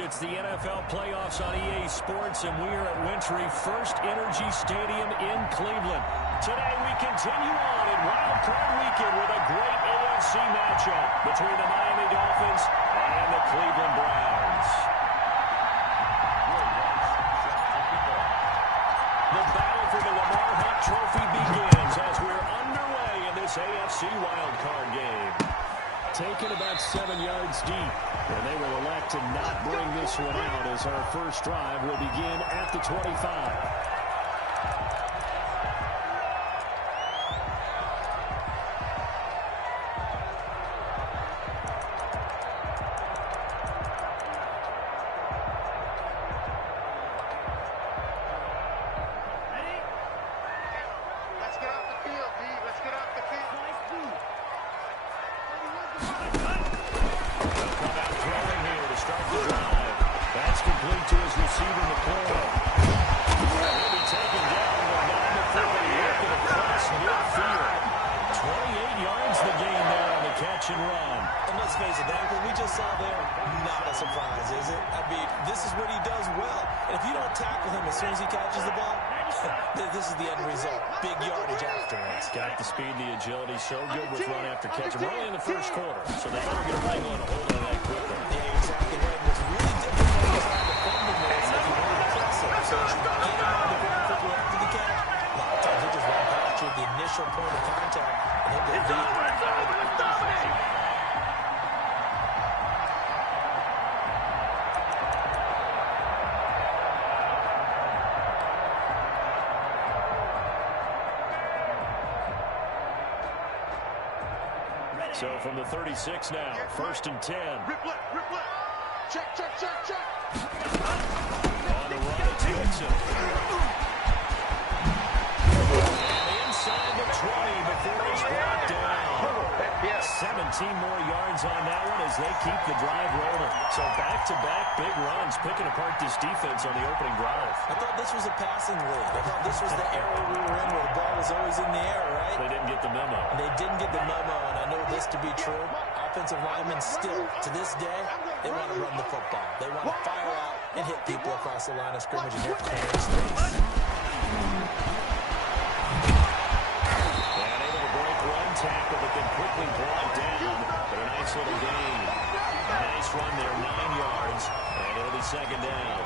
It's the NFL playoffs on EA Sports, and we are at Wintry First Energy Stadium in Cleveland. Today we continue on in Wild Card Weekend with a great AFC matchup between the Miami Dolphins and the Cleveland Browns. The battle for the Lamar Hunt Trophy begins as we're underway in this AFC Wild Card game. Taken about 7 yards deep, and they will elect to not bring this one out as our first drive will begin at the 25. So good with run after catch. We're only in the first quarter, so they better get a wrangle and a hold on that quickly. Yeah, exactly right. What's really difficult is how defending this if you want to press it. So if you get him on the ground quickly after the catch, a lot of times they just run past you at the initial point of contact, and they'll get beat. So from the 36 now, 1st and 10. Rip left. Check. On the run, it's Hudson. Inside the 20 before he's brought down. 17 more yards on that one as they keep the drive rolling. So back-to-back big runs, picking apart this defense on the opening drive. I thought this was a passing league. I thought this was the era we were in where the ball was always in the air, right? They didn't get the memo. They didn't get the memo, and I know this to be true. Offensive linemen still, to this day, they want to run the football. They want to fire out and hit people across the line of scrimmage in their corner space. And able to break one tackle, but then quickly brought down. But a nice little gain. A nice run there, 9 yards, and it'll be second down.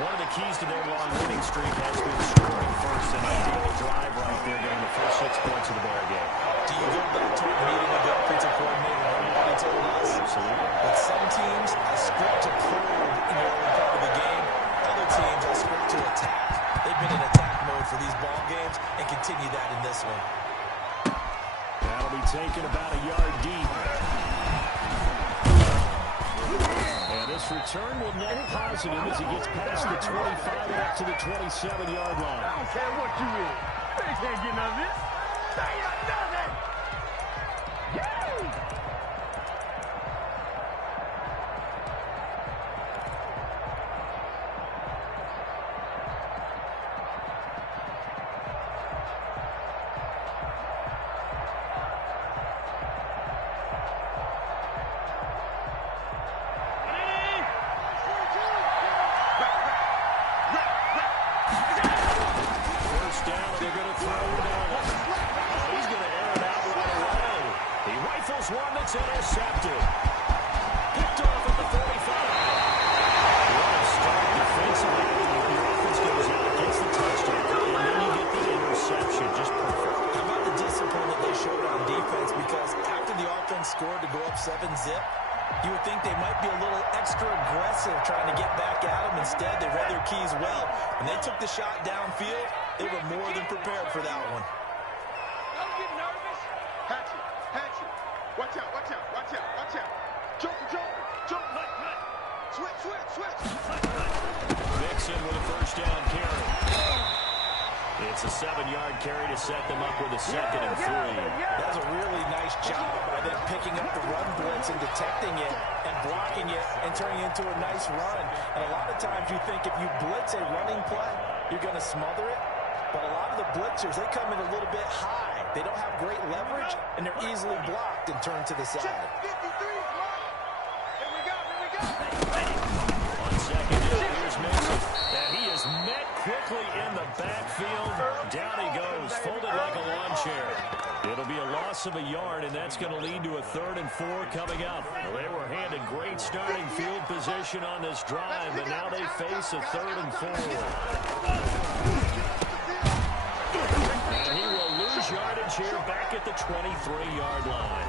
One of the keys to their long winning streak has been scoring first, and ideal drive right there, getting the first 6 points of the ball game. Do you go back to a meeting with the offensive coordinator? Remember what he told us? Absolutely. With some teams, I script to probe in the early part of the game. Other teams, I script to attack. They've been in attack mode for these ball games and continue that in this one. That'll be taken about a yard deep. And this return will net positive as he gets past the 25 and up to the 27-yard line. I don't care what you is. They can't get none of this. They got nothing. One that's intercepted. Picked off at the 45. What a start defensively. Your offense goes out, gets the touchdown, and then you get the interception. Just perfect. How about the discipline that they showed on defense? Because after the offense scored to go up 7-zip, you would think they might be a little extra aggressive trying to get back at them. Instead, they read their keys well. When they took the shot downfield, they were more than prepared for that one. Don't get nervous. Hatchet. Watch out. Jump. Mixon with a first down carry. It's a 7-yard carry to set them up with a 2nd and 3. That's a really nice job by them picking up the run blitz and detecting it and blocking it and turning it into a nice run. And a lot of times you think if you blitz a running play, you're going to smother it. But a lot of the blitzers, they come in a little bit high. They don't have great leverage, and they're easily blocked and turned to the side. On 2nd down, here's Mixon. And he is met quickly in the backfield. Down he goes, folded like a lawn chair. It'll be a loss of a yard, and that's going to lead to a 3rd and 4 coming up. Well, they were handed great starting field position on this drive, but now they face a 3rd and 4. And he will lose yardage here back at the 23-yard line.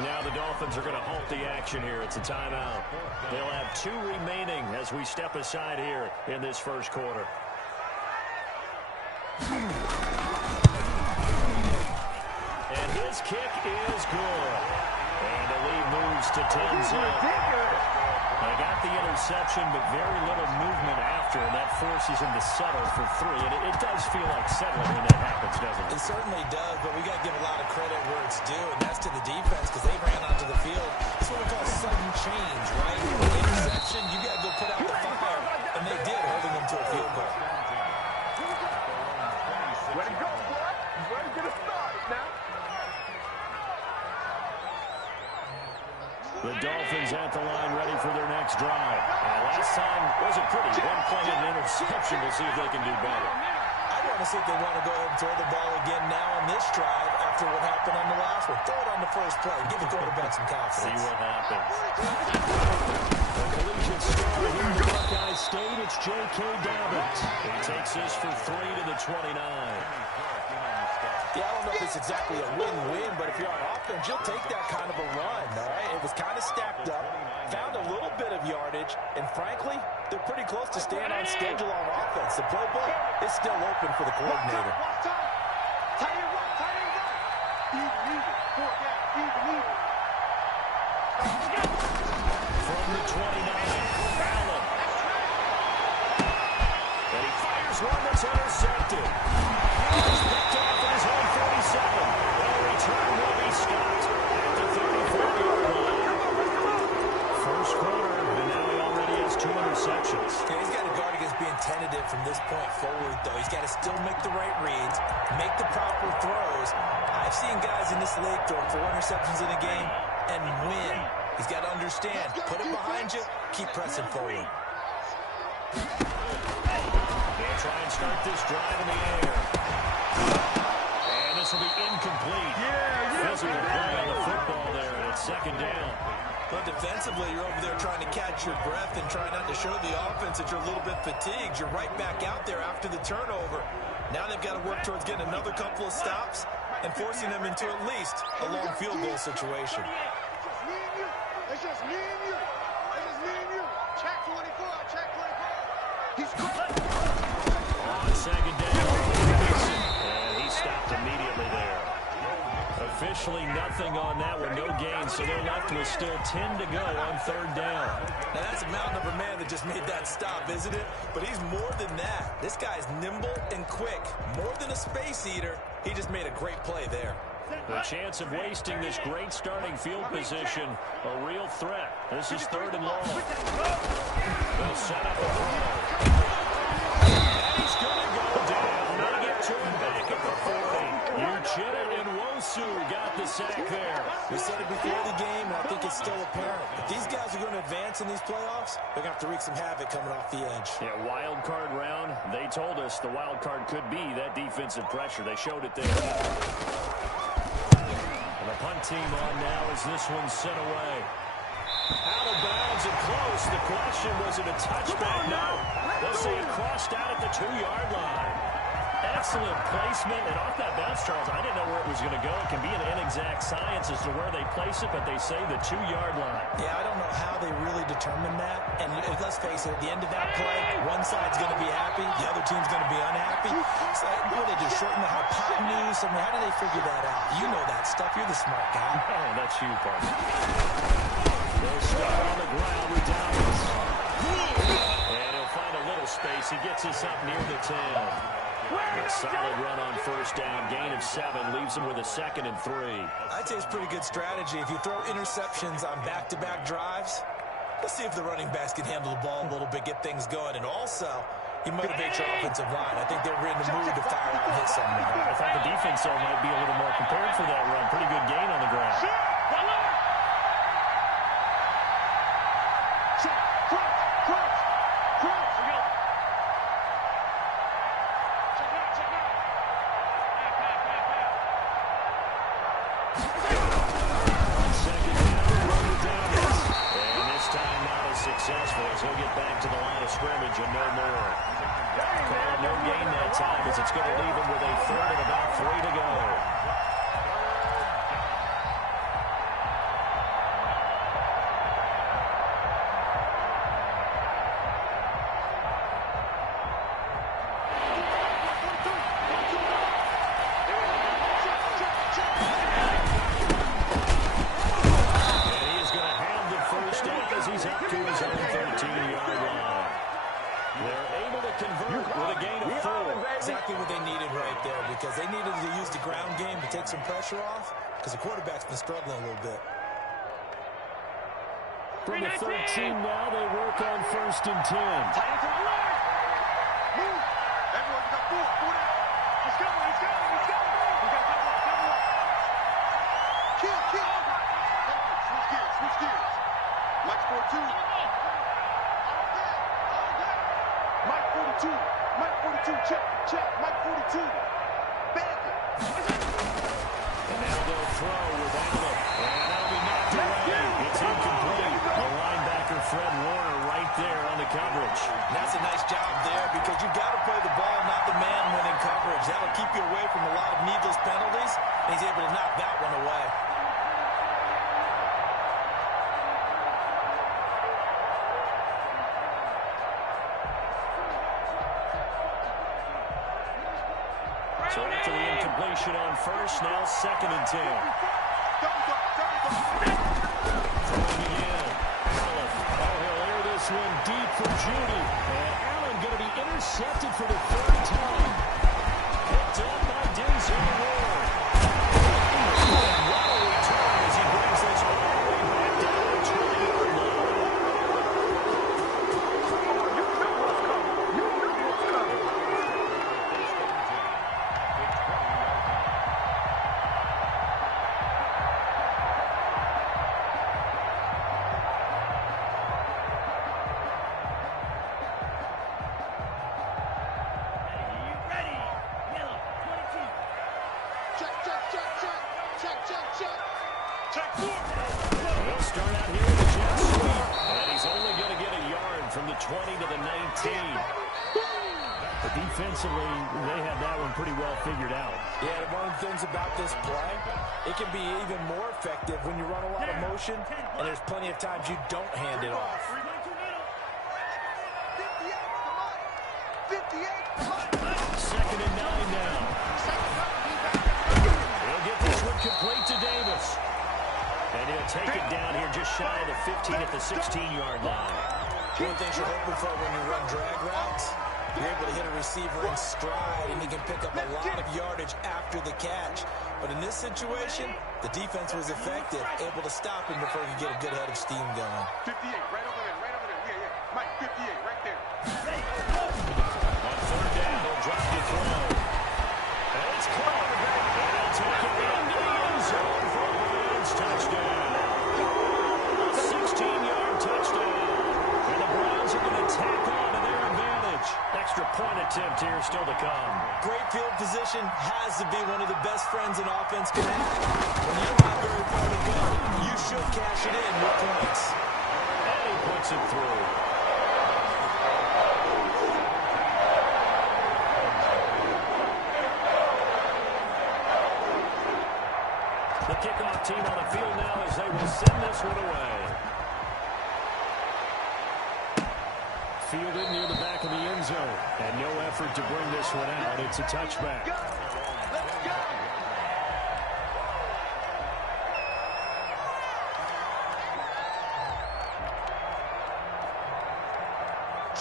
Now the Dolphins are going to halt the action here. It's a timeout. They'll have 2 remaining as we step aside here in this first quarter. And his kick is good. And the lead moves to 10-0. They got the interception, but very little movement after, and that forces him to settle for 3. And it does feel like settling when that happens, doesn't it? It certainly does, but we got to give a lot of credit where it's due, and that's to the defense because they ran onto the field. It's what we call sudden change, right? Interception, you got to go put out the fire, and they did, holding them to a field goal. Way to go, boy. Way to get it started now. The Dolphins at the line ready for their next drive. Last time wasn't pretty. One play and an interception. We'll see if they can do better. I want to see if they want to go ahead and throw the ball again now on this drive after what happened on the last one. Throw it on the first play. Give the quarterback some confidence. See what happens. The collegiate star here at Buckeye State, it's J.K. Dobbins. He takes this for 3 to the 29. Yeah, I don't know if it's exactly a win-win, but if you're on offense, you'll take that kind of a run, all right? It was kind of stacked up, found a little bit of yardage, and frankly, they're pretty close to staying on schedule on offense. The playbook is still open for the coordinator. From the 29, Allen. And he fires one that's intercepted. He's picked off in his own 47. The return will be stopped at the 34-yard line. First quarter, and now he already has 2 interceptions. Yeah, he's got to guard against being tentative from this point forward, though. He's got to still make the right reads, make the proper throws. I've seen guys in this league throw 4 interceptions in a game and win. He's got to understand, put it behind you, keep pressing forward. They'll try and start this drive in the air. And this will be incomplete. Physical play on the football there, and it's 2nd down. But defensively, you're over there trying to catch your breath and trying not to show the offense that you're a little bit fatigued. You're right back out there after the turnover. Now they've got to work towards getting another couple of stops and forcing them into at least a long field goal situation. It's just me and you. It's just me and you. Check 24. Check 24. He's great. On 2nd down, and he stopped immediately there. Officially nothing on that one, no gain, so they're left with still 10 to go on 3rd down. Now that's a mountain of a man that just made that stop, isn't it? But he's more than that. This guy's nimble and quick. More than a space eater, he just made a great play there. The chance of wasting this great starting field position, a real threat. This is 3rd and long. They'll set up a throw. And he's going to go down. They get to him back at the 40. Uchenna and Wosu got the sack there. We said it before the game, and I think it's still apparent. If these guys are going to advance in these playoffs, they're going to have to wreak some havoc coming off the edge. Yeah, wild card round. They told us the wild card could be that defensive pressure. They showed it there. And the punt team on now as this one's sent away. Out of bounds and close. The question, was it a touchback? No. They'll say it crossed out at the 2-yard line. Excellent placement. And off that bounce, Charles, I didn't know where it was going to go. It can be an inexact science as to where they place it, but they say the 2-yard line. Yeah, I don't know how they really determine that. And let's face it, at the end of that play, one side's going to be happy, the other team's going to be unhappy. So, what, they just shorten the hypotenuse? I mean, how do they figure that out? You know that stuff. You're the smart guy. Oh, that's you, partner. They'll start on the ground with Downs. And he'll find a little space. He gets us up near the 10. A solid run on first down. Gain of 7 leaves him with a 2nd and 3. I'd say it's pretty good strategy. If you throw interceptions on back-to-back drives, let's see if the running backs can handle the ball a little bit, get things going. And also, you motivate your offensive line. I think they're in the mood to fire out and hit someone. I thought the defense, though, might be a little more prepared for that run. Pretty good gain on the ground. Successful as he'll get back to the line of scrimmage and no more. Calling no gain that time as it's going to leave him with a 3rd and about 3 to go. Some pressure off because the quarterback's been struggling a little bit. From the 13 now, they work on 1st and 10. Move. Everyone got 4. He's coming. We got double up. Kill. Switch gears. Mike 42. Mike 42. Check. Mike 42. Bandit. And now they'll throw with Allen. And that'll be knocked away. It's incomplete. The linebacker, Fred Warner, right there on the coverage. And that's a nice job there because you've got to play the ball, not the man when in coverage. That'll keep you away from a lot of needless penalties. And he's able to knock that one away. So after the incompletion on first, now 2nd and 10. Throwing again. Allen. He'll air this one deep for Judy. And Allen going to be intercepted for the 3rd time. Picked up by Denzel Ward. And what a return as he brings this all the way back down to the 20-yard line. He'll start out here with a jet sweep, and he's only going to get a yard from the 20 to the 19. But defensively, they have that one pretty well figured out. Yeah, one of the things about this play, it can be even more effective when you run a lot of motion, and there's plenty of times you don't hand it off. 2nd and 9 now. He'll get this one complete to Davis. And he'll take it down here just shy of the 15 at the 16-yard line. One thing you're hoping for when you run drag routes, you're able to hit a receiver in stride, and he can pick up a lot of yardage after the catch. But in this situation, the defense was effective, able to stop him before he could get a good head of steam going. 58, right over there. Yeah. Mike, 58, right there. On 3rd down, he'll drop the throw. And it's caught. And he'll take it into the end zone for a Lions touchdown. A 16-yard touchdown. And the Browns are going to tack on to their advantage. Extra point attempt here still to come. Great field position has to be one of the best friends in offense can have. When you don't have very far to go, you should cash it in with points. And he puts it through. The kickoff team on the field now as they will send this one away. Fielded near the back of the end zone. And no effort to bring this one out. It's a touchback. Let's go.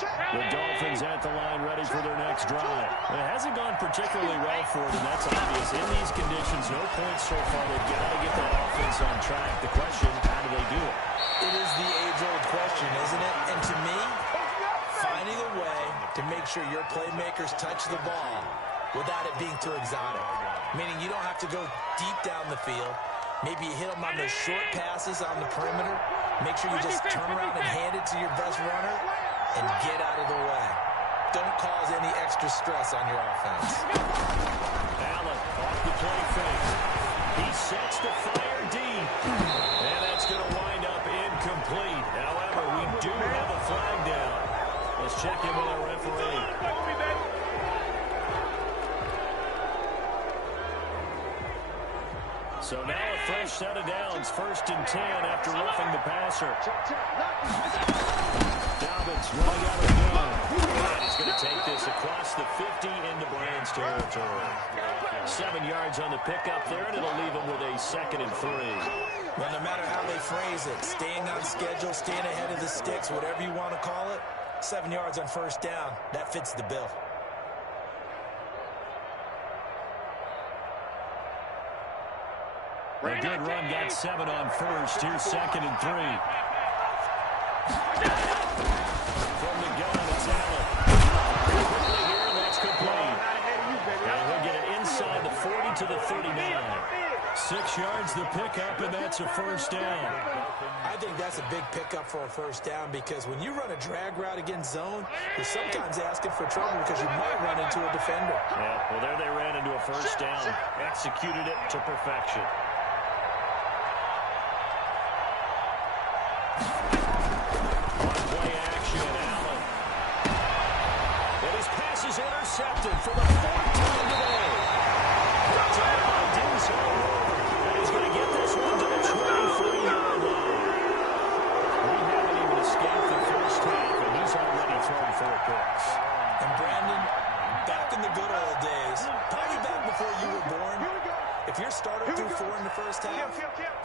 The Dolphins at the line ready for their next drive. It hasn't gone particularly well for them, that's obvious. In these conditions, no points so far. They've got to get that offense on track. The question, how do they do it? It is the age-old question, isn't it? And to me, finding a way to make sure your playmakers touch the ball without it being too exotic. Meaning you don't have to go deep down the field. Maybe you hit them on those short passes on the perimeter. Make sure you just turn around and hand it to your best runner and get out of the way. Don't cause any extra stress on your offense. Allen off the play fake. He sets the fire deep. And that's going to wind up incomplete. However, we do have a flag down. Let's check in with our referee. So now a fresh set of downs, 1st and 10 after roughing the passer. Dobbins running out of the gun. And he's going to take this across the 50 into Browns territory. 7 yards on the pickup there, and it'll leave him with a 2nd and 3. Well, no matter how they phrase it, staying on schedule, staying ahead of the sticks, whatever you want to call it, 7 yards on 1st down, that fits the bill. A good run got 7 on 1st. Here's 2nd and 3. From the gun, it's Allen. Quickly here, and that's complete. And he'll get it inside the 40 to the 39. 6 yards the pickup, and that's a 1st down. I think that's a big pickup for a 1st down because when you run a drag route against zone, you're sometimes asking for trouble because you might run into a defender. Yeah, well, there they ran into a 1st down. Executed it to perfection. Intercepted for the 4th time today. Picked up by Denzel. And he's going to get this one to the 23-yard line. We haven't even escaped the 1st half, and he's already thrown 4 picks. And Brandon, back in the good old days, probably back before you were born, if your starter threw 4 in the 1st half,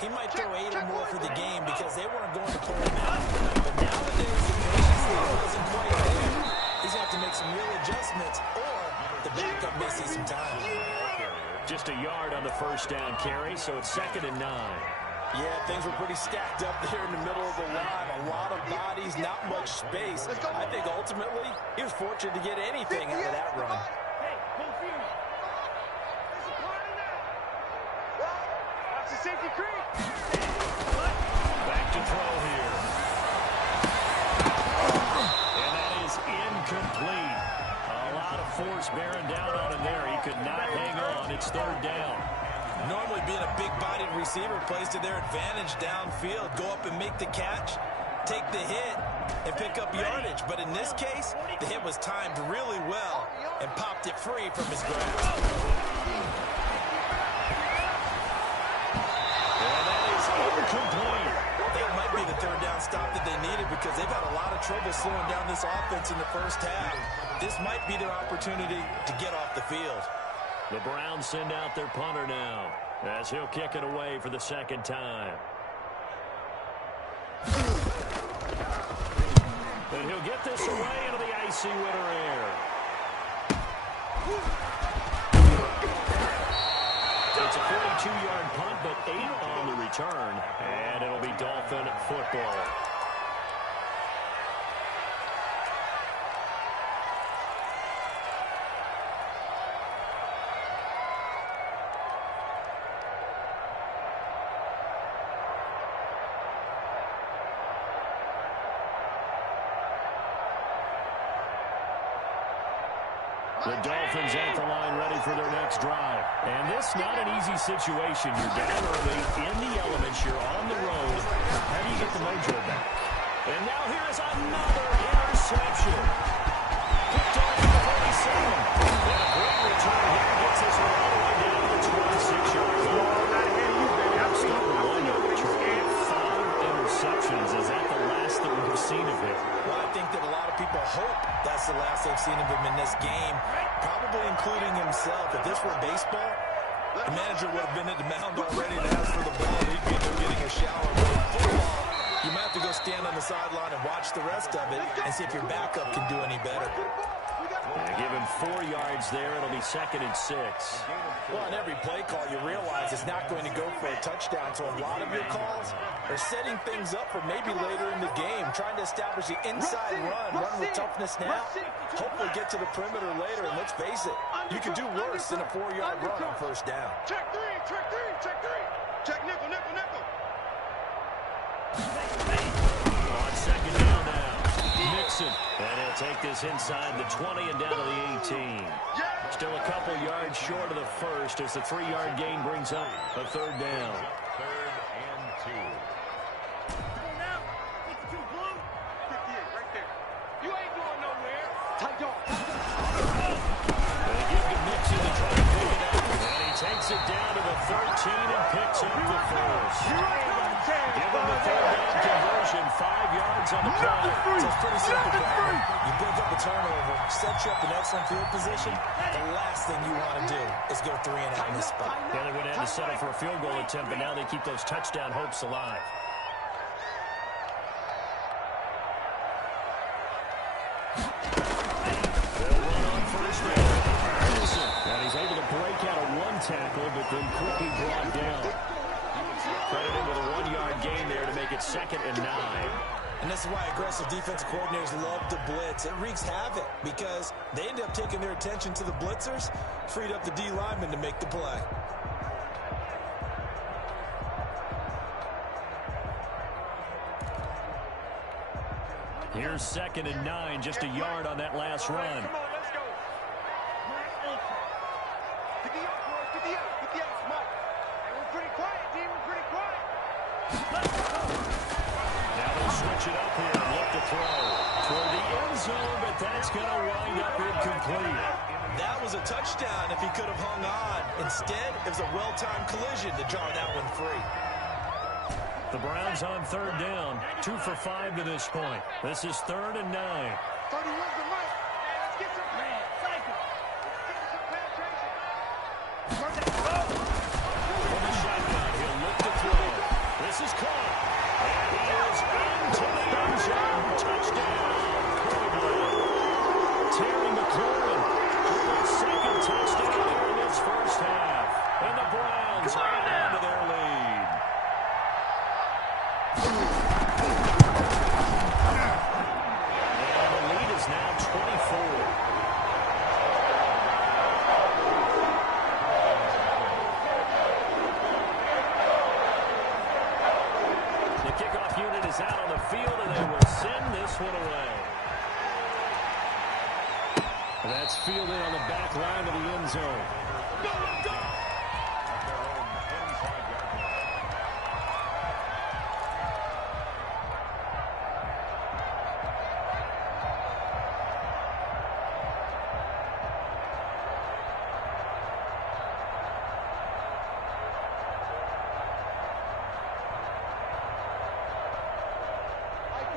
he might throw 8 or more for the game because they weren't going to pull him out. But nowadays, the efficiency wasn't quite there. He's going to have to make some real adjustments, or the backup may see some time. Just a yard on the 1st down carry, so it's 2nd and 9. Yeah, things were pretty stacked up there in the middle of the line. A lot of bodies, not much space. I think ultimately he was fortunate to get anything out of that run. Back to throw here. Incomplete. A lot of force bearing down on him there. He could not hang on. It's 3rd down. Normally being a big-bodied receiver plays to their advantage downfield. Go up and make the catch, take the hit, and pick up yardage. But in this case, the hit was timed really well and popped it free from his grasp. And that is incomplete. That might be the 3rd down stop that they needed because they've had a lot of trouble slowing down this offense in the 1st half. This might be their opportunity to get off the field. The Browns send out their punter now as he'll kick it away for the 2nd time. And he'll get this away into the icy winter air. It's a 42-yard punt, but 8 on the return, and it'll be Dolphin football. The Dolphins at the line ready for their next drive. And this not an easy situation. You're down early, in the elements, you're on the road. How do you get the mojo back? And now here is another interception. Picked off at the 47. And a great return here gets us all the way down to the 26-yard line. Five interceptions. Is that the last that we've seen of him? Well, I think that a lot of people hope that's the last they've seen of him in this game, probably including himself. If this were baseball, the manager would have been at the mound already to ask for the ball. He'd be there getting a shower. But in football, you might have to go stand on the sideline and watch the rest of it and see if your backup can do any better. Give him 4 yards there. It'll be 2nd and 6. Well, on every play call, you realize it's not going to go for a touchdown, so a lot of your calls are setting things up for maybe later in the game, trying to establish the inside run with toughness now, hopefully get to the perimeter later, and let's face it, you can do worse than a 4-yard run on first down. Check three. Check nickel. On 2nd down now, Mixon. And he'll take this inside the 20 and down to the 18. Still a couple yards short of the first as the 3-yard gain brings up a 3rd down. 3rd and 2. Come on now. It's too blue. 58 right there. You ain't going nowhere. Tight dog. They give to Mixon to try to pick it up. And he takes it down to the 13 and picks up the first. Give him the 3rd down conversion. 5 yards on the play. So it's pretty simple, Brad. You build up a turnover, set you up in excellent field position. The last thing you want to do is go 3 and out in this spot. Yeah, they would have to settle for a field goal attempt, but now they keep those touchdown hopes alive. They'll run on first down. And he's able to break out of 1 tackle, but then quickly brought down. Credited with a 1-yard gain there to make it 2nd and 9. And this is why aggressive defensive coordinators love to blitz. It wreaks havoc because they end up taking their attention to the blitzers, freed up the D lineman to make the play. Here's 2nd and 9, just a yard on that last run. Come on, let's go. Get the out, boys. Get the out, Mike. Hey, we're pretty quiet, D. We're pretty quiet. Now they'll switch it up here and look to throw toward the end zone, but that's going to wind up incomplete. That was a touchdown if he could have hung on. Instead, it was a well-timed collision to jar that one free. The Browns on 3rd down, 2 for 5 to this point. This is 3rd and 9. 31's the mic. Hey, let's get some cycle. Let's get some penetration. From the shotgun, he'll look to throw. This is caught. And he is into the end zone. Touchdown. Terry McLaurin with his 2nd touchdown here in this first half. And the Browns hold on to their lead. And the lead is now 24. The kickoff unit is out on the field, and they will send this one away. And that's fielded on the back line of the end zone. Go, go!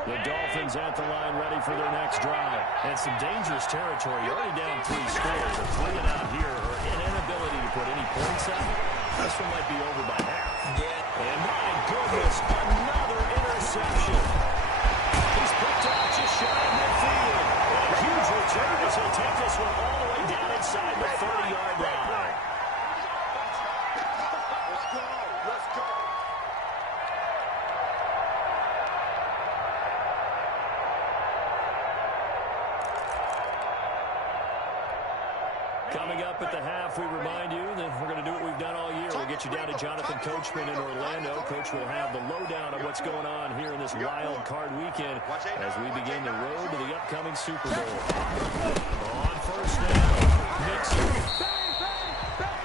The Dolphins at the line ready for their next drive. And some dangerous territory. Already down 3 scores. A 3 and out here, or an inability to put any points up. This one might be over by half. Yeah. And my goodness, another interception. He's picked up just shy of midfield. And a huge return as he'll take this one all the way down inside the 30-yard line. Let's go. Coming up at the half, we remind you that we're going to do what we've done all year. We'll get you down to Jonathan Coachman in Orlando. Coach will have the lowdown on what's going on here in this wild card weekend as we begin the road to the upcoming Super Bowl. On first down, Mixon.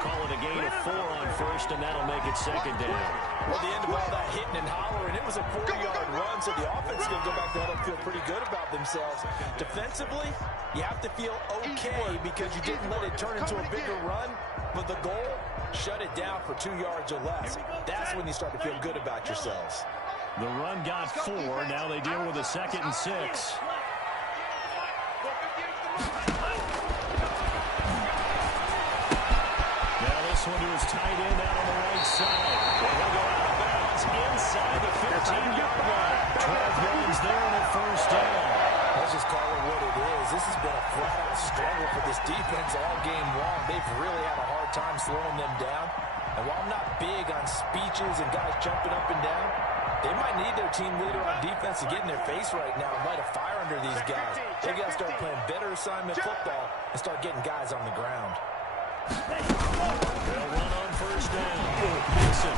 Call it a gain of 4 on first, and that'll make it 2nd down. Well, the end of all that hitting and hollering, it was a 4-yard run, so the offense is going to go back to that and feel pretty good about themselves. Defensively, you have to feel okay because you didn't let it turn into a bigger run, but the goal, shut it down for 2 yards or less. That's when you start to feel good about yourselves. The run got 4. Now they deal with a 2nd and 6. Now this one to his tight end out on the right side. They'll go out of bounds inside the 15-yard line. 12 yards there. slowing them down. And while I'm not big on speeches and guys jumping up and down, they might need their team leader on defense to get in their face right now and light a fire under these guys. They got to start playing better assignment football and start getting guys on the ground. They'll run on first down. Mixon.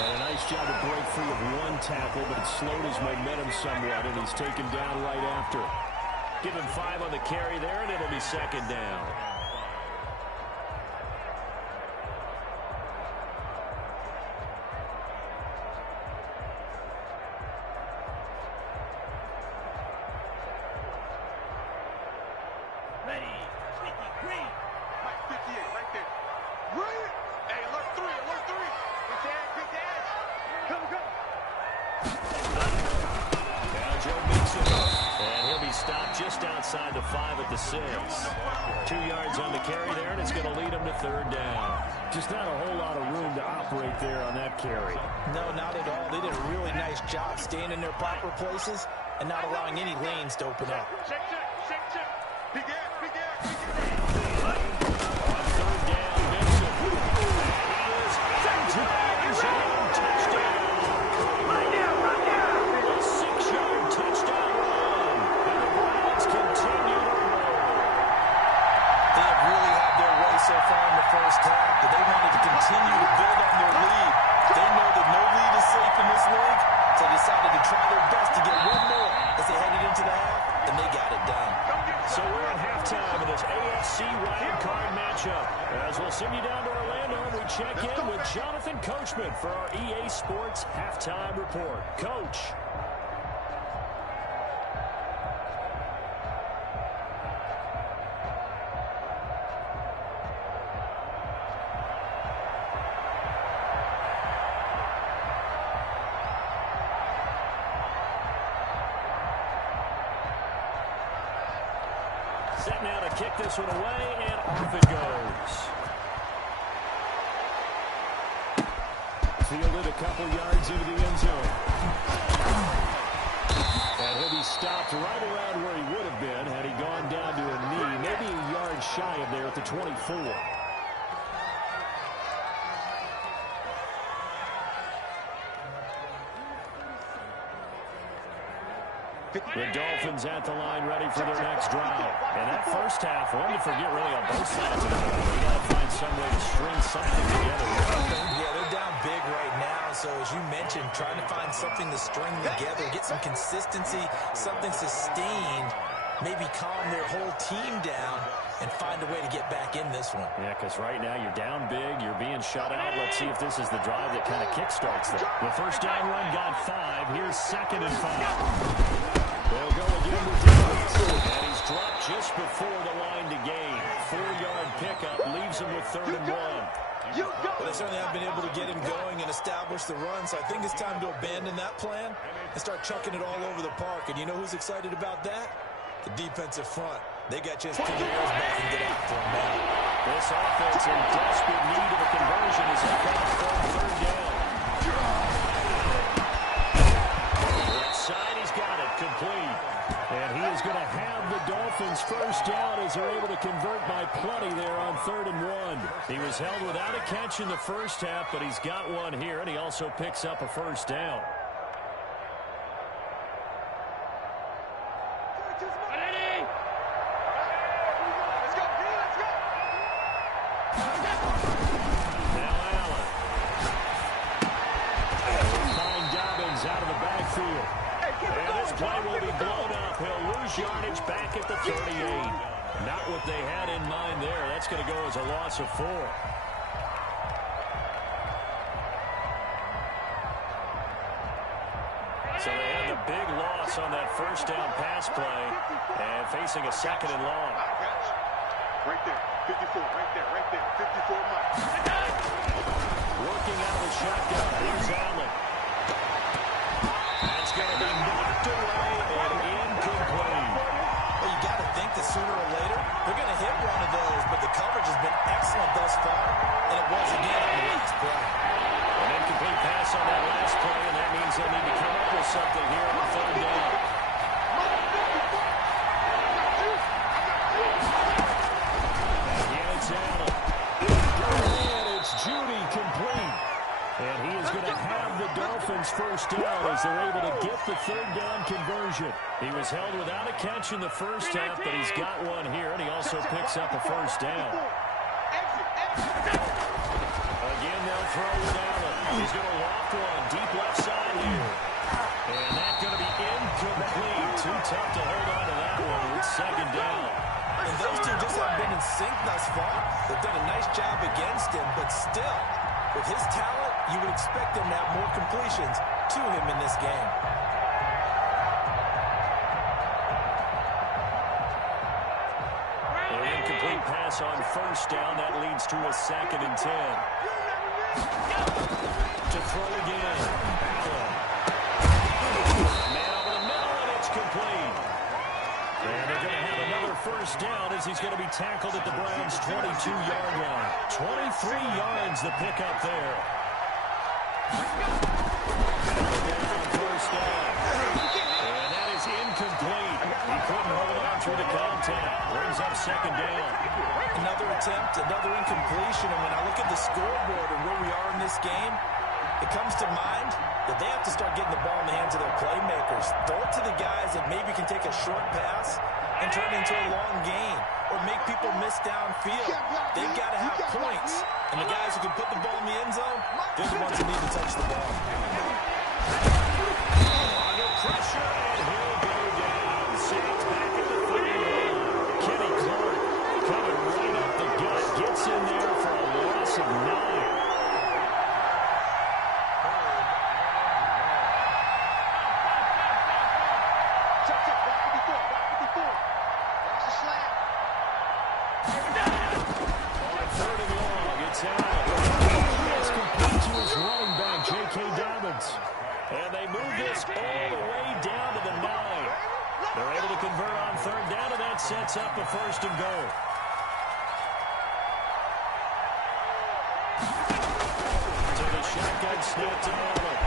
And a nice job to break free of one tackle, but it slowed his momentum somewhat, and he's taken down right after. Give him 5 on the carry there, and it'll be second down. Just outside the 5 at the 6. 2 yards on the carry there, and it's going to lead him to third down. Just not a whole lot of room to operate there on that carry. No, not at all. They did a really nice job staying in their proper places and not allowing any lanes to open up. On third down, Mixon. And he is into the end zone. Touchdown. A 6-yard touchdown run. And the Browns continue to roll. They have really had their way so far in the first half, but they wanted to continue to build on their lead. They know that no lead is safe in this league, so they decided to try their best to get one more as they headed into the half, and they got it done. So we're at halftime in this AFC wildcard matchup. As we'll send you down to Orlando, we check in with Jonathan Coachman for our EA Sports Halftime Report. Coach. Set now to kick this one away, and off it goes. Fielded a couple yards into the end zone. And he'll be stopped right around where he would have been had he gone down to a knee, maybe a yard shy of there at the 24. The Dolphins at the line ready for their next drive. And that first half, one to forget really on both sides of the ball. They got to find some way to string something together. Yeah, they're down big right now. So as you mentioned, trying to find something to string together, get some consistency, something sustained, maybe calm their whole team down and find a way to get back in this one. Yeah, because right now you're down big, you're being shut out. Let's see if this is the drive that kind of kickstarts them. The first down run got 5. Here's 2nd and 5. They'll go again with Davis. And he's dropped just before the line to gain. 4-yard pickup leaves him with 3rd and 1. But they certainly haven't been able to get him going and establish the run, so I think it's time to abandon that plan and start chucking it all over the park. And you know who's excited about that? The defensive front. They got just pull their ears back and get after him now. This offense in desperate need of a conversion as it comes from 3rd down. Left side, he's got it complete. And he is going to have the Dolphins first down as they're able to convert by plenty there on 3rd and 1. He was held without a catch in the first half, but he's got one here, and he also picks up a first down. Yardage back at the 38. Not what they had in mind there. That's going to go as a loss of 4. So they had the big loss on that first down pass play and facing a 2nd and long. Right there, 54, right there, 54 miles. Working out of the shotgun. Here's Allen. That's going to be knocked away and incomplete. Well, you got to think that sooner or later they're going to hit one of those, but the coverage has been excellent thus far, and it was again on the last play. An incomplete pass on that last play, and that means they need to come up with something here on 3rd down. Again, it's Allen. as they're able to get the third down conversion. He was held without a catch in the first half, but he's got one here, and he also picks up a first down. Again, they'll throw with Allen. He's going to loft one deep left side here. And that's going to be incomplete. Too tough to hold on to that one with second down. And those two just haven't been in sync thus far. They've done a nice job against him, but still, with his talent, you would expect him to have more completions to him in this game. An incomplete pass on first down. That leads to a 2nd and 10. To throw again. Man over the middle, and it's complete. And they're going to have another first down as he's going to be tackled at the Browns' 22-yard line. 23 yards the pickup there. First down. And that is incomplete. He couldn't hold on through the contact. Brings up second down. Another attempt, another incompletion. And when I look at the scoreboard and where we are in this game, it comes to mind that they have to start getting the ball in the hands of their playmakers. Throw it to the guys that maybe can take a short pass and turn it into a long gain or make people miss downfield. They've got to have points. And the guys who can put the ball in the end zone, they're the ones who need to touch the ball. Under pressure, and he'll go down. Saints back at the 31. Kenny Clark coming right up the gut. Gets in there for a loss of 9. And they move this all the way down to the 9. They're able to convert on third down, and that sets up a 1st and goal. To the shotgun snap to Allen.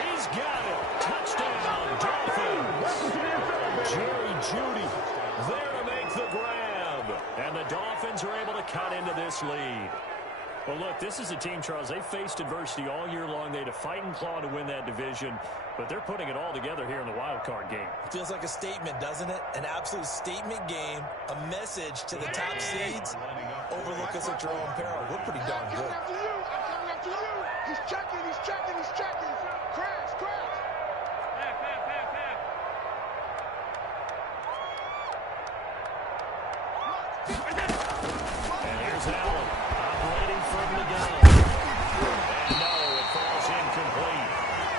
He's got it. Touchdown, Dolphins. Jerry Jeudy there to make the grab. And the Dolphins are able to cut into this lead. Well, look, this is a team, Charles, they faced adversity all year long. They had to fight and claw to win that division, but they're putting it all together here in the wild card game. Feels like a statement, doesn't it? An absolute statement game, a message to the top seeds. Overlook us at your own peril. We're pretty darn good. I'm coming after you. He's checking. Crash. And here's Allen. Operating from the gun. And no, it falls incomplete.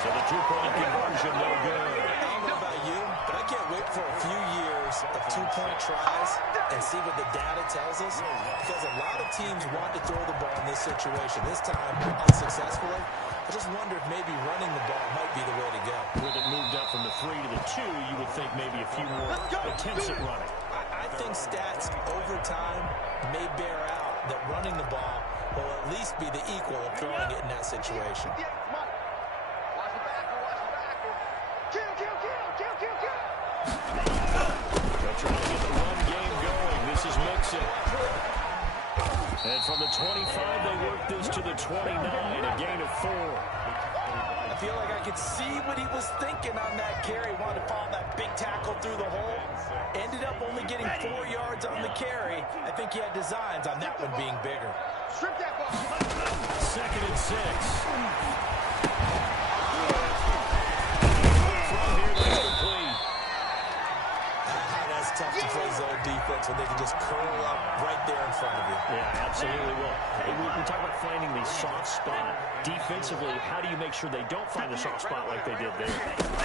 So the 2-point conversion, no good. I don't know about you, but I can't wait for a few years of 2-point tries and see what the data tells us. Because a lot of teams want to throw the ball in this situation. This time, unsuccessfully. I just wonder if maybe running the ball might be the way to go. With it moved up from the 3 to the 2, you would think maybe a few more attempts at running. I think stats over time may bear out that running the ball will at least be the equal of throwing it in that situation. Watch the backer. Kill. They're trying to get the run game going. This is Mixon. And from the 25, they work this to the 29, a gain of 4. I feel like I could see what he was thinking on that carry. Wanted to follow that big tackle through the hole. Ended up only getting 4 yards on the carry. I think he had designs on that one being bigger. Strip that ball. 2nd and 6. That's tough to play zone defense when they can just curl up right there in front of you. Yeah, absolutely will. We talk about finding the soft spot. Defensively, how do you make sure they don't find the soft spot like they did there?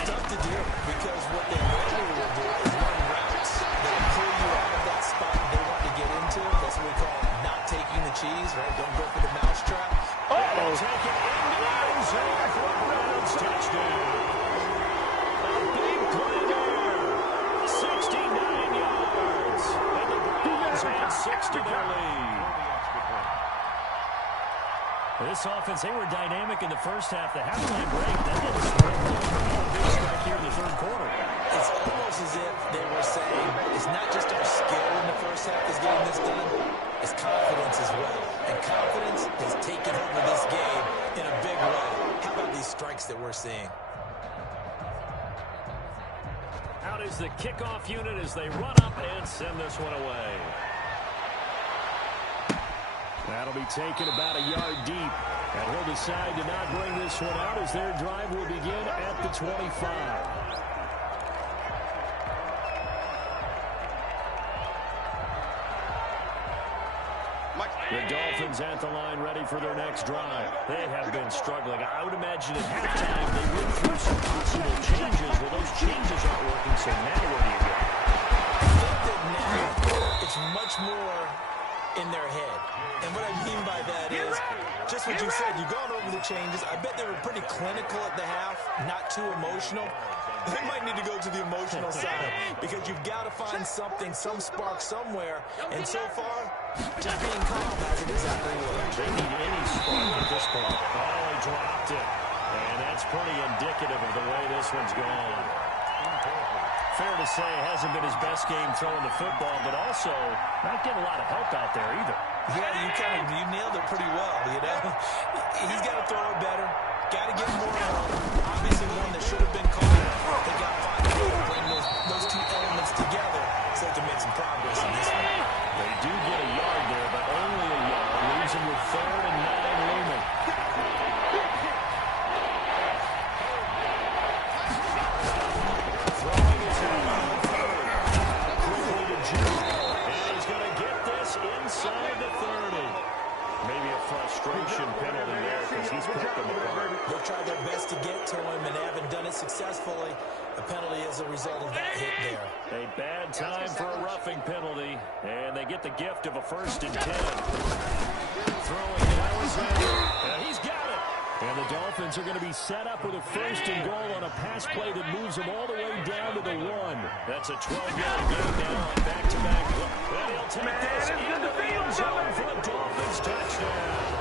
Tough to do because what they normally will do is run routes that will pull you out of that spot they want to get into. That's what we call not taking the cheese, right? Don't go for the mousetrap. Uh-oh. Take it into the end zone for Browns touchdown. A big play there. 69 yards. And the Browns add 6 to their lead. This offense, they were dynamic in the first half. The halftime break, that didn't start. A big strike here in the third quarter. It's almost as if they were saying it's not just our skill in the first half that's getting this done, it's confidence as well. And confidence has taken over this game in a big way. How about these strikes that we're seeing? is the kickoff unit as they run up and send this one away. That'll be taken about a yard deep. And he'll decide to not bring this one out as their drive will begin at the 25. The Dolphins at the line ready for their next drive. They have been struggling. I would imagine at halftime they went through some possible changes. Well, those changes aren't working, so now where do you go? I think that now it's much more in their head. And what I mean by that is, just what you said, you've gone over the changes. I bet they were pretty clinical at the half, not too emotional. They might need to go to the emotional side because you've got to find something, some spark somewhere. And so far, just being calm as it is out there. They need any spark at this point. Oh, he dropped it. And that's pretty indicative of the way this one's gone. Fair to say, hasn't been his best game throwing the football, but also not getting a lot of help out there either. Yeah, you nailed it pretty well, you know. He's got to throw it better. Got to get more help. Obviously one that should have been called. They got to find a way to bring those two elements together so they can make some progress in this one. They do get a yard there, but only a yard. Leaves them with 3rd and 9 looming. Throwing his head on the 3rd. Quickly to Jude. And he's going to get this inside the 30. Maybe a frustration penalty there because he's picked them apart. They've tried their best to get to him and haven't done it successfully. A penalty as a result of that hit there. A bad time for a roughing penalty, and they get the gift of a 1st and 10. Throwing to Alexander, and he's got it. And the Dolphins are going to be set up with a 1st and goal on a pass play that moves them all the way down to the 1. That's a 12-yard gain now on back-to-back. And he'll take this into the end zone for the Dolphins touchdown.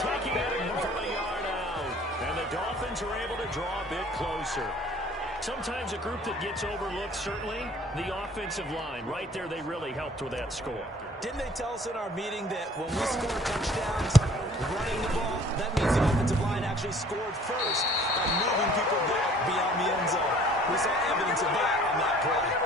Taking it from a yard out. And the Dolphins are able to draw a bit closer. Sometimes a group that gets overlooked, certainly, the offensive line. Right there, they really helped with that score. Didn't they tell us in our meeting that when we score touchdowns running the ball, that means the offensive line actually scored first by moving people back beyond the end zone? We saw evidence of that on that play.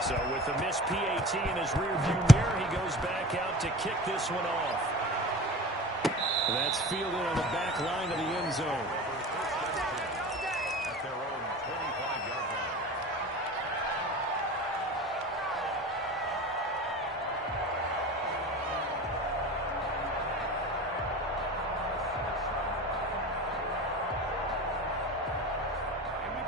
So with the missed PAT in his rearview mirror, he goes back out to kick this one off. And that's fielded on the back line of the end zone. At their own 25-yard line.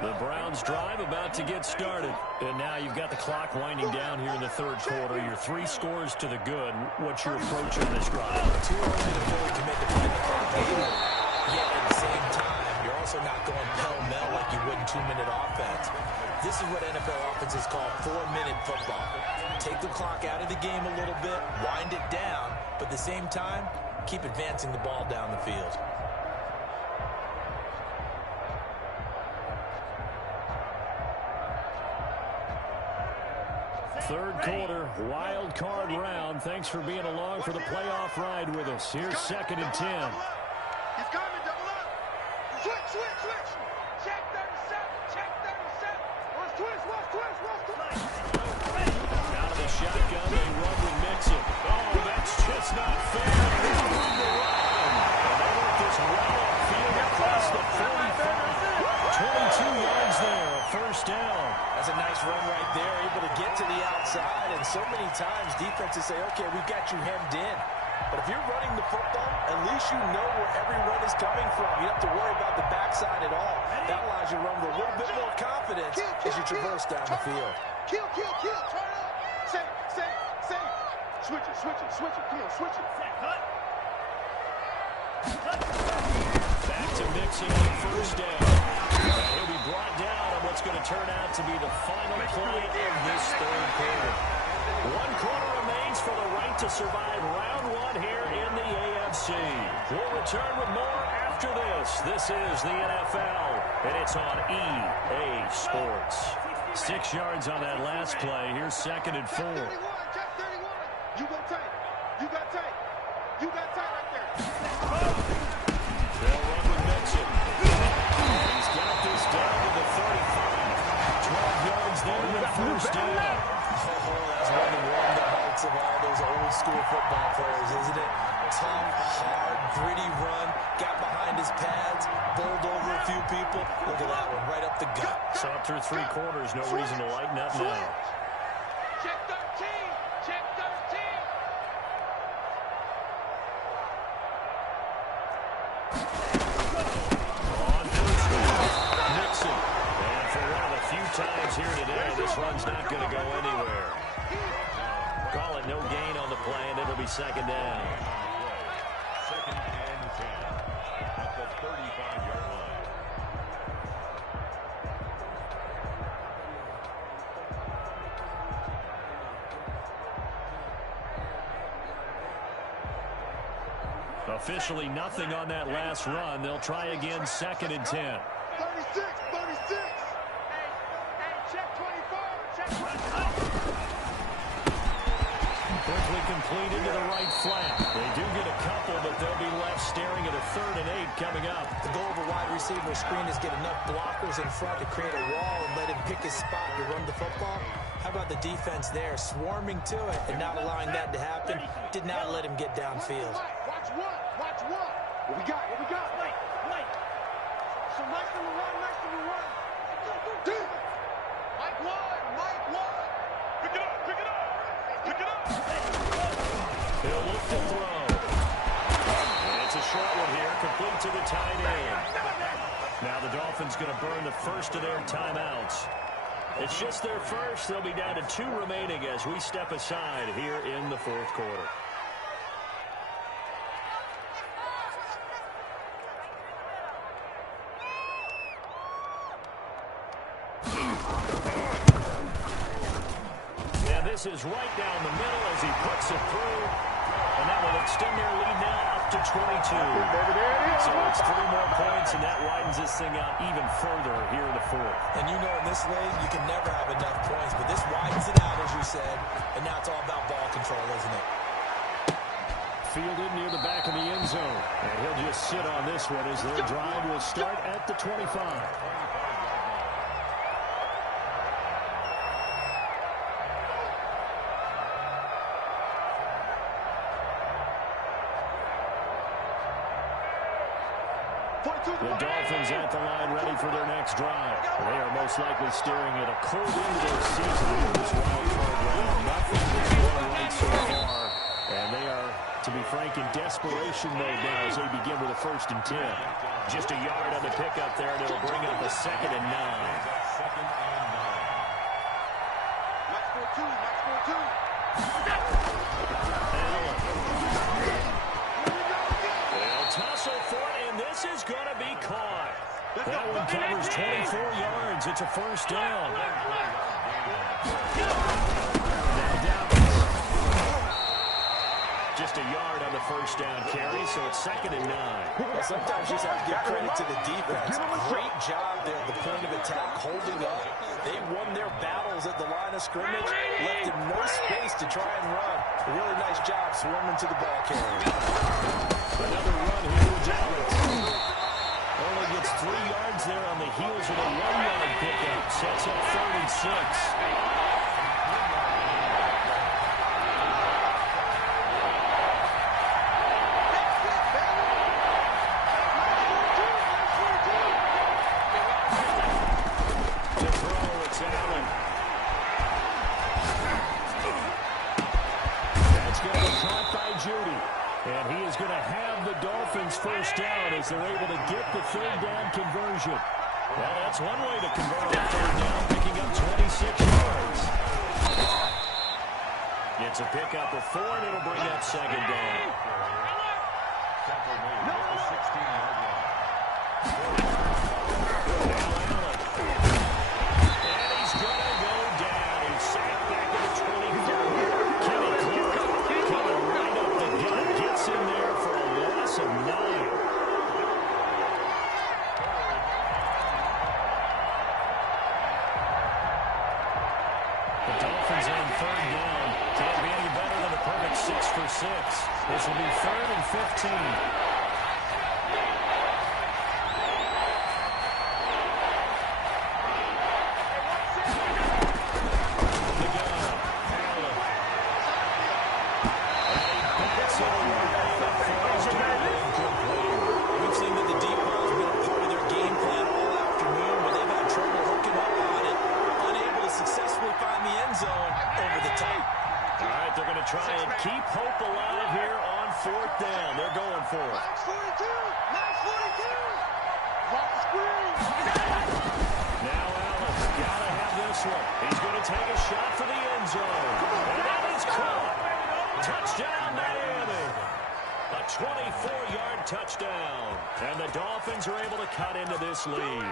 The Browns drive about to get started. And now you've got the clock winding down here in the 3rd quarter. Your 3 scores to the good. What's your approach on this drive? Too early to fully commit to playing the clock game. Yet at the same time, you're also not going pell-mell like you would in 2-minute offense. This is what NFL offenses call 4-minute football. Take the clock out of the game a little bit, wind it down, but at the same time, keep advancing the ball down the field. 3rd quarter, wild card round. Thanks for being along for the playoff ride with us. Here's 2nd and 10. He's coming, double up. Switch. Check 37. Watch twist. Out of the shotgun, they run with Mixon. Oh, that's just not fair. He's moved the run. And they work this well upfield across the 45. 22 yards there, a 1st down. That's a nice run right there, able to get to the outside. And so many times defenses say, okay, we've got you hemmed in. But if you're running the football, at least you know where every run is coming from. You don't have to worry about the backside at all. That allows you to run with a little bit more confidence as you traverse down the field. Kill. Turn up. Say. Switch it. Come on, switch it. Back to Mixon on 1st down. He'll be brought down on what's going to turn out to be the final play of this 3rd quarter. 1 quarter remains for the right to survive round 1 here in the AFC. We'll return with more after after this is the NFL, and it's on EA Sports. 6 yards on that last play. Here's 2nd and 4. Check 31. You go tight. You got tight. You got tight right there. They'll run with Mixon. He's got this down to the 35. 12 yards there with first down. That's one to warm the hearts of all those old school football players, isn't it? Tough, hard, gritty run. Got behind his pads, bowled over a few people. Look at that one, right up the gut. Saw it through 3 quarters. No reason to lighten up now. Check 13. Check 13. On first down, Nixon. And for one of the few times here today, this run's not going to go anywhere. Call it no gain on the play, and it'll be 2nd down. 2nd and 10 at the 35-yard line. Officially nothing on that last run. They'll try again, 2nd and 10. 36. 36. Hey, check 24. Check 24. Quickly complete into the right flat. They do get a couple, but they'll be left staring at a 3rd and 8 coming up. The goal of a wide receiver screen is get enough blockers in front to create a wall and let him pick his spot to run the football. How about the defense there, swarming to it and not allowing that to happen? Did not let him get downfield. Watch one. Watch one. What we got? What we got? Wait. So nice number one. Mike one. Pick it up. He'll look to throw. And it's a short one here, complete to the tight end. Now the Dolphins going to burn the first of their timeouts. It's just their first. They'll be down to 2 remaining as we step aside here in the 4th quarter. And this is right down the middle as he puts it through. And that will extend their lead now up to 22. So it's 3 more points, and that widens this thing out even further here in the 4th. And you know in this league, you can never have enough points, but this widens it out, as you said, and now it's all about ball control, isn't it? Fielded near the back of the end zone. And he'll just sit on this one as their drive will start at the 25. The Dolphins at the line ready for their next drive. They are most likely staring at a cold end to their season in this wild card round. Nothing is going right so far. And they are, to be frank, in desperation mode now as they begin with a 1st and 10. Just a yard on the pickup there, and it'll bring up a 2nd and 9. Match 4-2. They'll tussle for it, and this is going to be caught. That one covers 24 yards. It's a 1st down. Just a yard on the 1st down carry, so it's 2nd and 9. Well, sometimes you just have to give credit to the defense. Great job there at the point of attack, holding up. They won their battles at the line of scrimmage, left him no space to try and run. A really nice job swarming to the ball carrier. Another run here with Dallas. Only gets 3 yards there on the heels of a 1-yard pickup. Sets up 3rd and 6. And he is going to have the Dolphins 1st down as they're able to get the 3rd down conversion. Well, that's one way to convert on 3rd down, picking up 26 yards. It's a pickup of 4, and it'll bring up 2nd down. Tackle made at the 16-yard line. And he's going to go down. He's sacked back at the 24. Kenny Clark coming right up the gut. Gets in there for a loss of 9. Dolphins on third down. Can't be any better than a perfect 6 for 6. This will be 3rd and 15. Try and keep hope alive here on 4th down. They're going for it. Max 42! Max 42! Drop the screen! Now Allen, gotta have this one. He's going to take a shot for the end zone. And that is caught. Touchdown, Miami. A 24-yard touchdown. And the Dolphins are able to cut into this lead.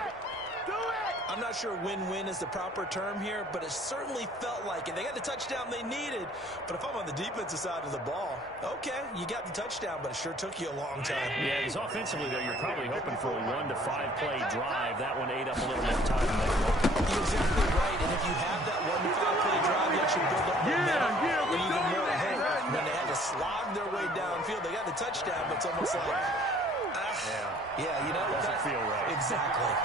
I'm not sure win-win is the proper term here, but it certainly felt like it. They got the touchdown they needed, but if I'm on the defensive side of the ball, okay, you got the touchdown, but it sure took you a long time. Yeah, because offensively, though, you're probably hoping for a 1 to 5 play drive. That one ate up a little more time than they were. You're exactly right, and if you have that 1 to 5 play drive, you actually build up momentum and even more hope. When they had to slog their way downfield, they got the touchdown, but it's almost like, yeah, you know, it doesn't feel right. Exactly.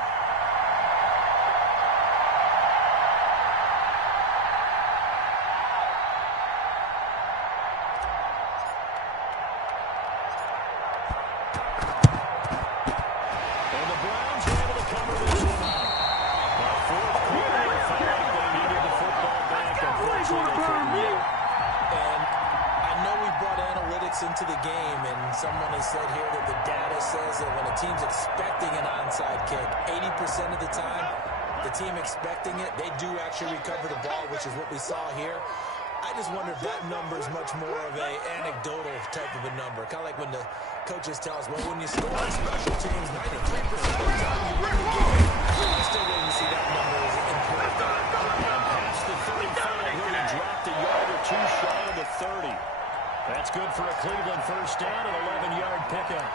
Into the game, and someone has said here that the data says that when a team's expecting an onside kick, 80% of the time, the team expecting it, they do actually recover the ball, which is what we saw here. I just wonder if that number is much more of a anecdotal type of a number, kind of like when the coaches tell us, well, when you score on special teams, 93% of the time you win the game. I'm still waiting to see that number is important. And past the 35, where he dropped a yard or two shy of the 30. That's good for a Cleveland first down, an 11-yard pickup.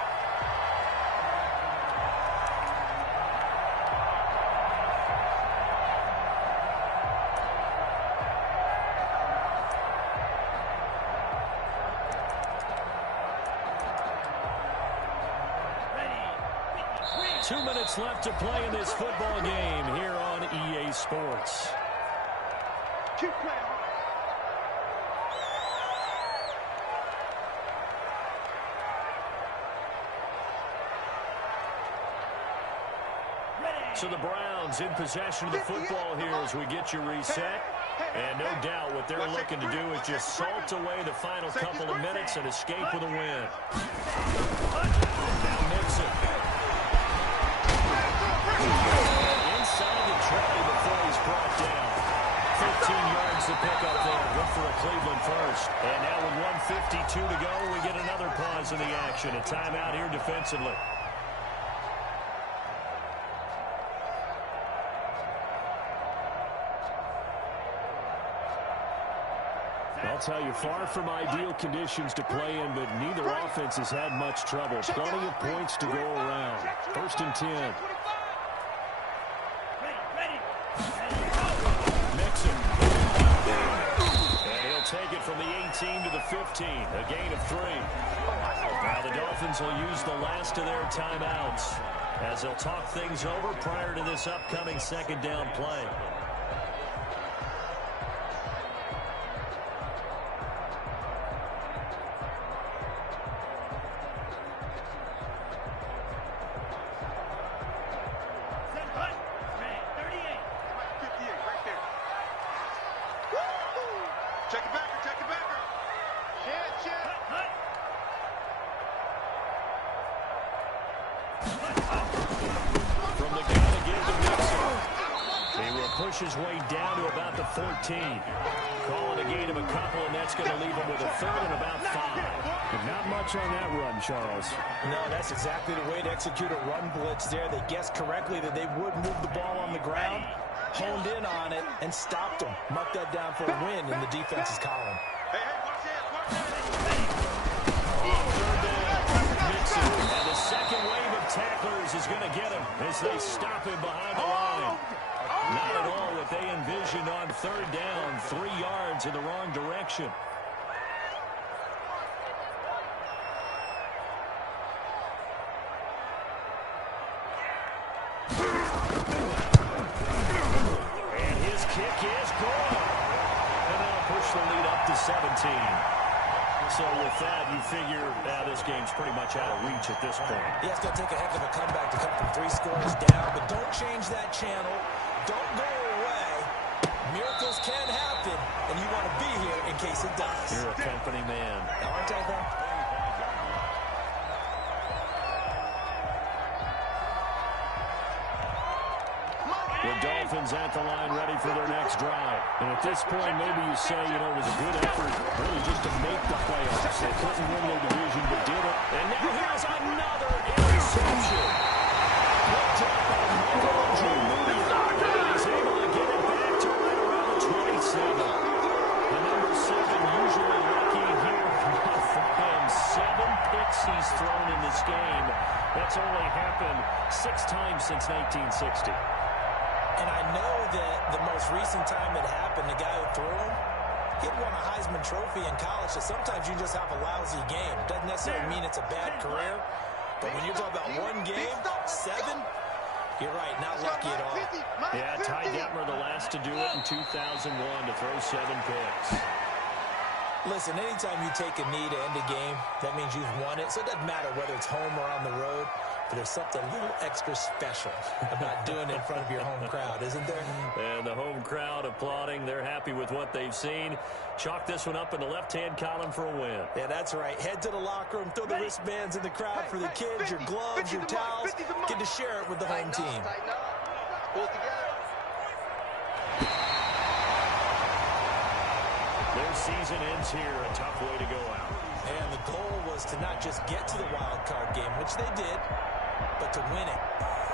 Ready. 2 minutes left to play in this football game here on EA Sports. Keep playing. So the Browns in possession of the football here as we get you reset. And no doubt what they're looking to do is just salt away the final couple of minutes and escape with a win. Now Nixon. Inside the tray before he's brought down. 15 yards to pick up there. Good for a Cleveland first. And now with 1:52 to go, we get another pause in the action. A timeout here defensively. I'll tell you, far from ideal conditions to play in, but neither offense has had much trouble. Plenty of points to go around. 1st and 10. Nixon. And he'll take it from the 18 to the 15. A gain of 3. Now the Dolphins will use the last of their timeouts as they'll talk things over prior to this upcoming 2nd down play. His way down to about the 14. Calling a gain of a couple, and that's going to leave him with a 3rd and about 5. But not much on that run, Charles. No, that's exactly the way to execute a run blitz there. They guessed correctly that they would move the ball on the ground, honed in on it, and stopped them. Mark that down for a win in the defense's column. Hey, watch this, watch Nixon, and the second wave of tacklers is going to get him as they stop him behind the line. Not at all what they envisioned on third down. 3 yards in the wrong direction. And his kick is good. And that'll push the lead up to 17. So with that, you figure this game's pretty much out of reach at this point. Yeah, it's going to take a heck of a comeback to come from 3 scores down, but don't change that channel. Don't go away. Miracles can happen, and you want to be here in case it does. You're a company man. Aren't I, though? The Dolphins at the line, ready for their next drive. And at this point, maybe you say, it was a good effort really just to make the playoffs. They couldn't win their division, but did it. And now here's another interception. Picked up by Rnd Mia. He's able to get it back to right around the 27. The number 7 usually lucky here. Not for him. 7 picks he's thrown in this game. That's only happened 6 times since 1960. And I know that the most recent time it happened, the guy who threw him, he'd won a Heisman Trophy in college, so sometimes you just have a lousy game. Doesn't necessarily mean it's a bad career, but when you're talking about 1 game, 7, you're right, not lucky at all. Yeah, Ty Detmer, the last to do it in 2001 to throw 7 picks. Listen, anytime you take a knee to end a game, that means you've won it, so it doesn't matter whether it's home or on the road. But there's something a little extra special about doing it in front of your home crowd, isn't there? And the home crowd applauding. They're happy with what they've seen. Chalk this one up in the left-hand column for a win. Yeah, that's right. Head to the locker room, throw the wristbands in the crowd for the kids, your gloves, your towels. Get to share it with the home team. Their season ends here. A tough way to go out. And the goal was to not just get to the wild card game, which they did, but to win it.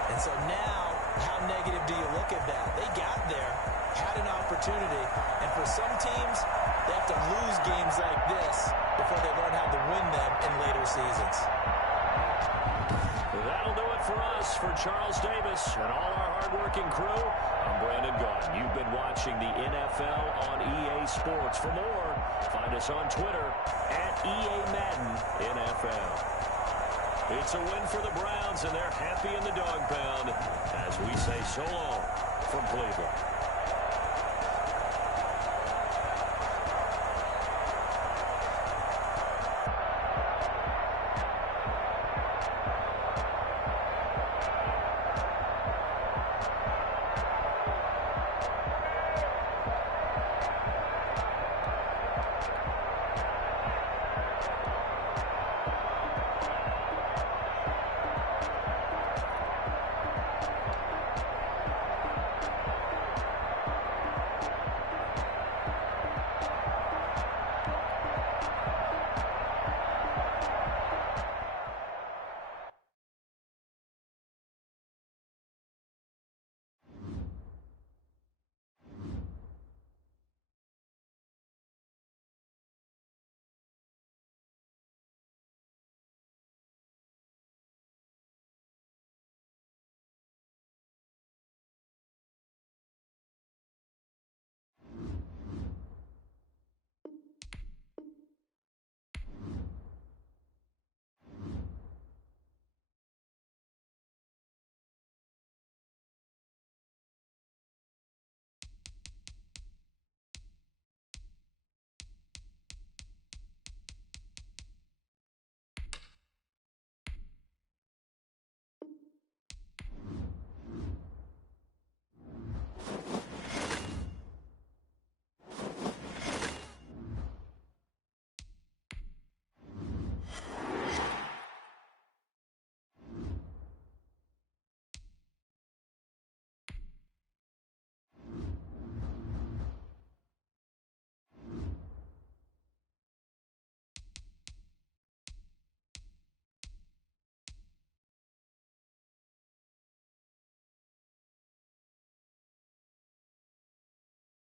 And so now, how negative do you look at that? They got there, had an opportunity, and for some teams, they have to lose games like this before they learn how to win them in later seasons. That'll do it for us. For Charles Davis and all our hardworking crew, I'm Brandon Gaudin. You've been watching the NFL on EA Sports. For more, find us on Twitter at EA Madden NFL. It's a win for the Browns, and they're happy in the dog pound as we say so long from Cleveland.